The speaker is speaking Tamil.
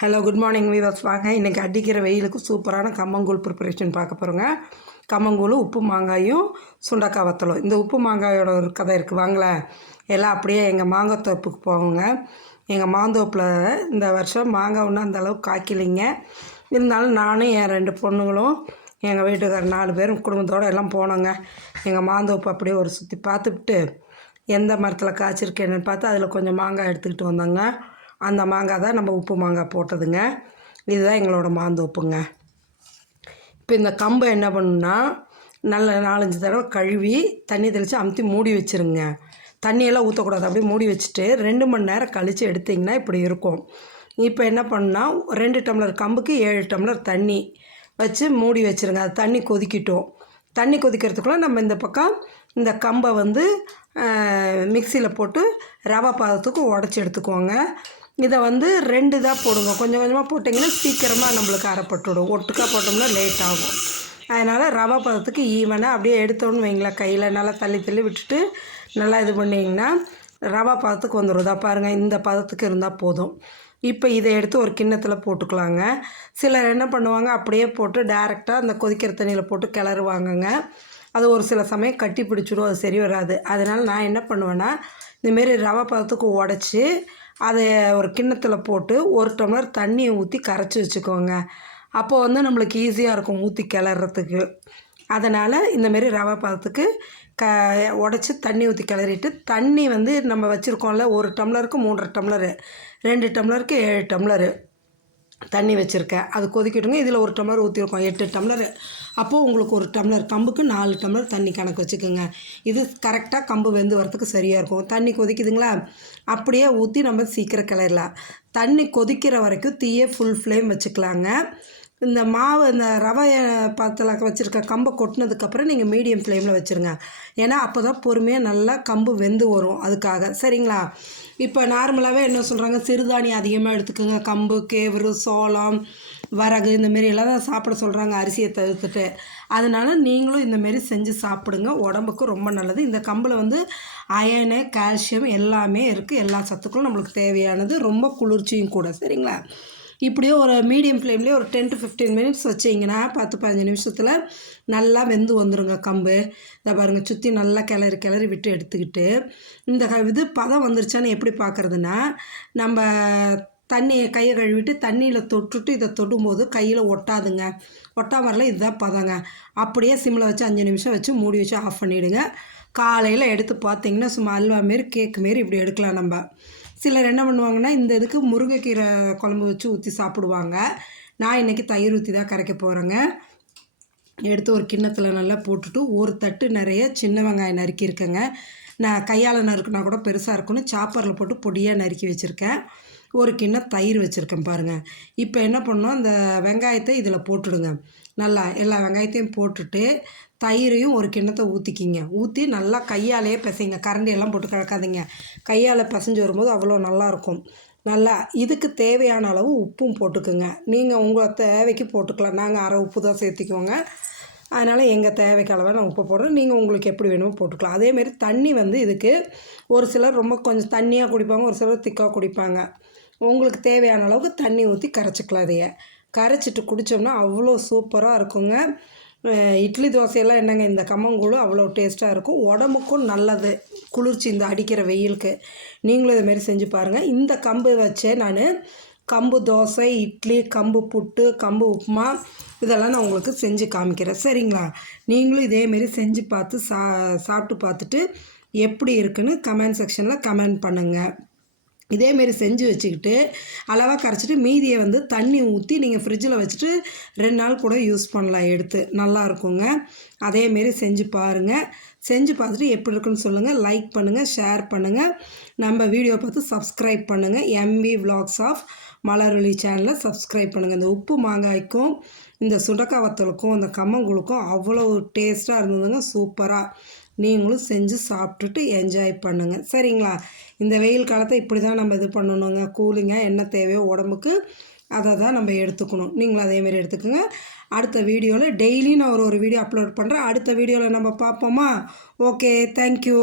ஹலோ குட் மார்னிங் வீவர்ஸ் வாங்க இன்றைக்கி அடிக்கிற வெயிலுக்கு சூப்பரான கம்மங்கூழ் ப்ரிப்பரேஷன் பார்க்க போகிறோங்க கம்மங்கூழ் உப்பு மாங்காயும் சுண்டக்காய் வத்தலும். இந்த உப்பு மாங்காயோட ஒரு கதை இருக்குது வாங்களேன். எல்லாம் அப்படியே எங்கள் மாங்காய் தோப்புக்கு போவோங்க. எங்கள் மாந்தோப்பில் இந்த வருஷம் மாங்காய் ஒன்றும் அந்த அளவுக்கு காய்க்கலைங்க. இருந்தாலும் நானும் என் ரெண்டு பொண்ணுங்களும் எங்கள் வீட்டுக்கார நாலு பேரும் குடும்பத்தோடு எல்லாம் போனோங்க. எங்கள் மாந்தோப்பு அப்படியே ஒரு சுற்றி பார்த்துட்டு எந்த மரத்தில் காய்ச்சிருக்கேன்னு பார்த்து அதில் கொஞ்சம் மாங்காய் எடுத்துக்கிட்டு வந்தோங்க. அந்த மாங்காய் தான் நம்ம உப்பு மாங்காய் போட்டதுங்க. இதுதான் எங்களோட மாந்தோப்புங்க இப்போ இந்த கம்பை என்ன பண்ணுன்னா நல்ல நாலஞ்சு தடவை கழுவி தண்ணி தெளித்து அமுத்தி மூடி வச்சுருங்க. தண்ணியெல்லாம் ஊற்றக்கூடாது அப்படியே மூடி வச்சுட்டு ரெண்டு மணி நேரம் கழித்து எடுத்திங்கன்னா இப்படி இருக்கும். இப்போ என்ன பண்ணால் ரெண்டு டம்ளர் கம்புக்கு ஏழு டம்ளர் தண்ணி வச்சு மூடி வச்சுருங்க. அது தண்ணி கொதிக்கிட்டோம். தண்ணி கொதிக்கிறதுக்குள்ளே நம்ம இந்த பக்கம் இந்த கம்பை வந்து மிக்சியில் போட்டு ரவை பாதத்துக்கு உடச்சி எடுத்துக்கோங்க. இதை வந்து ரெண்டு தான் போடுங்க. கொஞ்சம் கொஞ்சமாக போட்டிங்கன்னா சீக்கிரமாக நம்மளுக்கு அரைப்பட்டுவிடும். ஒட்டுக்கா போட்டோம்னா லேட் ஆகும். அதனால் ரவா பதத்துக்கு ஈவனாக அப்படியே எடுத்தோன்னு வைங்களேன். கையில் நல்லா தள்ளி தள்ளி விட்டுட்டு நல்லா இது பண்ணிங்கன்னா ரவா பதத்துக்கு வந்துடும் பாருங்கள் இந்த பதத்துக்கு இருந்தால் போதும். இப்போ இதை எடுத்து ஒரு கிண்ணத்தில் போட்டுக்கலாங்க. சிலர் என்ன பண்ணுவாங்க அப்படியே போட்டு டேரெக்டாக அந்த கொதிக்கிற தண்ணியில் போட்டு கிளறுவாங்கங்க. அது ஒரு சில சமயம் கட்டி பிடிச்சிடும் அது சரி வராது. அதனால் நான் என்ன பண்ணுவேன்னா இந்தமாரி ரவை பதத்துக்கு உடச்சி அதை ஒரு கிண்ணத்தில் போட்டு ஒரு டம்ளர் தண்ணியை ஊற்றி கரைச்சி வச்சுக்கோங்க. அப்போது வந்து நம்மளுக்கு ஈஸியாக இருக்கும் ஊற்றி கிளறதுக்கு. அதனால் இந்தமாரி ரவை பதத்துக்கு க உடச்சி தண்ணி ஊற்றி கிளறிட்டு தண்ணி வந்து நம்ம வச்சுருக்கோம்ல ஒரு டம்ளருக்கு மூன்றரை டம்ளரு ரெண்டு டம்ளருக்கு ஏழு டம்ளரு. தண்ணி வச்சுருக்கேன். அது கொதிக்கட்டுங்க. இதில் ஒரு டம்ளர் ஊற்றிருக்கோம் எட்டு டம்ளர். அப்போது உங்களுக்கு ஒரு டம்ளர் கம்புக்கு நாலு டம்ளர் தண்ணி கணக்கு வச்சுக்கோங்க. இது கரெக்டாக கம்பு வெந்து வரத்துக்கு சரியாக இருக்கும். தண்ணி கொதிக்குதுங்களா? அப்படியே ஊற்றி நம்ம சீக்கிரம் கிளறலாம். தண்ணி கொதிக்கிற வரைக்கும் தீயை ஃபுல் ஃப்ளேம் வச்சுக்கலாங்க. இந்த மாவு இந்த ரவை பாத்தில் வச்சுருக்க கம்பை கொட்டினதுக்கப்புறம் நீங்கள் மீடியம் ஃப்ளேமில் வச்சுருங்க. ஏன்னா அப்போ தான் பொறுமையாக நல்லா கம்பு வெந்து வரும் அதுக்காக. சரிங்களா? இப்போ நார்மலாகவே என்ன சொல்கிறாங்க சிறுதானியம் அதிகமாக எடுத்துக்கோங்க. கம்பு கேவுரு சோளம் வரகு இந்தமாரி எல்லாம் தான் சாப்பிட சொல்கிறாங்க அரிசியை தவிர்த்துட்டு. அதனால் நீங்களும் இந்தமாரி செஞ்சு சாப்பிடுங்க. உடம்புக்கு ரொம்ப நல்லது. இந்த கம்பில் வந்து அயனு கால்சியம் எல்லாமே இருக்குது எல்லா சத்துக்களும் நம்மளுக்கு தேவையானது. ரொம்ப குளிர்ச்சியும் கூட. சரிங்களா? இப்படியே ஒரு மீடியம் ஃப்ளேம்லேயே ஒரு டென் டு ஃபிஃப்டீன் மினிட்ஸ் வச்சிங்கன்னா பத்து பதினஞ்சு நிமிஷத்தில் நல்லா வெந்து வந்துடுங்க கம்பு. இதை பாருங்கள் சுற்றி நல்லா கிளறி கிளறி விட்டு எடுத்துக்கிட்டு இந்த இது பதம் வந்துருச்சான்னு எப்படி பார்க்குறதுன்னா நம்ம தண்ணியை கையை கழுவிட்டு தண்ணியில் தொட்டுட்டு இதை தொடும்போது கையில் ஒட்டாதுங்க. ஒட்டா வரல இதுதான் பதங்க. அப்படியே சிம்மில் வச்சு அஞ்சு நிமிஷம் வச்சு மூடி வச்சு ஆஃப் பண்ணிவிடுங்க காலையில் எடுத்து பார்த்தீங்கன்னா சும்மா அல்வா மாரி கேக் மாரி இப்படி எடுக்கலாம் நம்ம. சிலர் என்ன பண்ணுவாங்கன்னா இந்த இதுக்கு முருங்கைக்கீரை குழம்பு வச்சு ஊற்றி சாப்பிடுவாங்க. நான் இன்றைக்கி தயிர் ஊற்றி தான் கரைக்க போகிறேங்க எடுத்து ஒரு கிண்ணத்தில் நல்லா போட்டுட்டு ஒரு தட்டு நிறைய சின்ன வெங்காயம் நறுக்கியிருக்கேங்க நான் கையால் நறுக்குனா கூட பெருசாக இருக்குன்னு சாப்பரில் போட்டு பொடியாக நறுக்கி வச்சுருக்கேன். ஒரு கிண்ணம் தயிர் வச்சுருக்கேன் பாருங்கள் இப்போ என்ன பண்ணோம் அந்த வெங்காயத்தை இதில் போட்டுடுங்க. நல்லா எல்லா வெங்காயத்தையும் போட்டுட்டு தயிரையும் ஒரு கிண்ணத்தை ஊற்றிக்கிங்க ஊற்றி நல்லா கையாலேயே பிசைங்க. கரண்டியெல்லாம் போட்டு கலக்காதீங்க. கையால் பிசைஞ்சு வரும்போது அவ்வளோ நல்லாயிருக்கும் நல்லா இதுக்கு தேவையான அளவு உப்பும் போட்டுக்குங்க. நீங்கள் உங்கள் தேவைக்கு போட்டுக்கலாம். நாங்கள் அரை உப்பு தான் சேர்த்திக்குவோங்க. அதனால் எங்கள் தேவைக்கு அளவாக நான் உப்பு போடுறோம் நீங்கள் உங்களுக்கு எப்படி வேணுமோ போட்டுக்கலாம். அதேமாரி தண்ணி வந்து இதுக்கு ஒரு சிலர் ரொம்ப கொஞ்சம் தண்ணியாக குடிப்பாங்க ஒரு சிலர் திக்காக குடிப்பாங்க. உங்களுக்கு தேவையான அளவுக்கு தண்ணி ஊற்றி கரைச்சிக்கலாம் இதையே. கரைச்சிட்டு குடித்தோம்னா அவ்வளோ சூப்பராக இருக்குங்க. இட்லி தோசையெல்லாம் என்னங்க இந்த கம்மங்கூழ் அவ்வளோ டேஸ்ட்டாக இருக்கும். உடம்புக்கும் நல்லது. குளிர்ச்சி இந்த அடிக்கிற வெயிலுக்கு. நீங்களும் இதுமாரி செஞ்சு பாருங்கள் இந்த கம்பு வச்சே நான் கம்பு தோசை இட்லி கம்பு புட்டு கம்பு உப்புமா இதெல்லாம் நான் உங்களுக்கு செஞ்சு காமிக்கிறேன். சரிங்களா? நீங்களும் இதேமாரி செஞ்சு பார்த்து சா சாப்பிட்டு பார்த்துட்டு எப்படி இருக்குன்னு கமெண்ட் செக்ஷனில் கமெண்ட் பண்ணுங்கள் இதேமாரி செஞ்சு வச்சுக்கிட்டு அளவாக கரைச்சிட்டு மீதியை வந்து தண்ணி ஊற்றி நீங்கள் ஃப்ரிட்ஜில் வச்சுட்டு ரெண்டு நாள் கூட யூஸ் பண்ணலாம் எடுத்து. நல்லா இருக்குங்க. அதேமாரி செஞ்சு பாருங்கள் செஞ்சு பார்த்துட்டு எப்படி இருக்குன்னு சொல்லுங்கள் லைக் பண்ணுங்கள் ஷேர் பண்ணுங்கள் நம்ம வீடியோ பார்த்து சப்ஸ்கிரைப் பண்ணுங்கள் எம்வி விலாக்ஸ் ஆஃப் மலரொலி சேனலை சப்ஸ்கிரைப் பண்ணுங்கள் இந்த உப்பு மாங்காய்க்கும் இந்த சுண்டக்காய் வத்தலுக்கும் இந்த கம்மங்குழுக்கும் அவ்வளோ டேஸ்ட்டாக இருந்ததுங்க. சூப்பராக நீங்களும் செஞ்சு சாப்பிட்டுட்டு என்ஜாய் பண்ணுங்கள் சரிங்களா? இந்த வெயில் காலத்தை இப்படி தான் நம்ம இது பண்ணணுங்க. கூலிங்காக என்ன தேவையோ உடம்புக்கு அதை தான் நம்ம எடுத்துக்கணும். நீங்களும் அதேமாரி எடுத்துக்கோங்க. அடுத்த வீடியோவில் டெய்லி நான் ஒரு ஒரு வீடியோ அப்லோட் பண்ணுறேன் அடுத்த வீடியோவில் நம்ம பார்ப்போமா? Okay thank you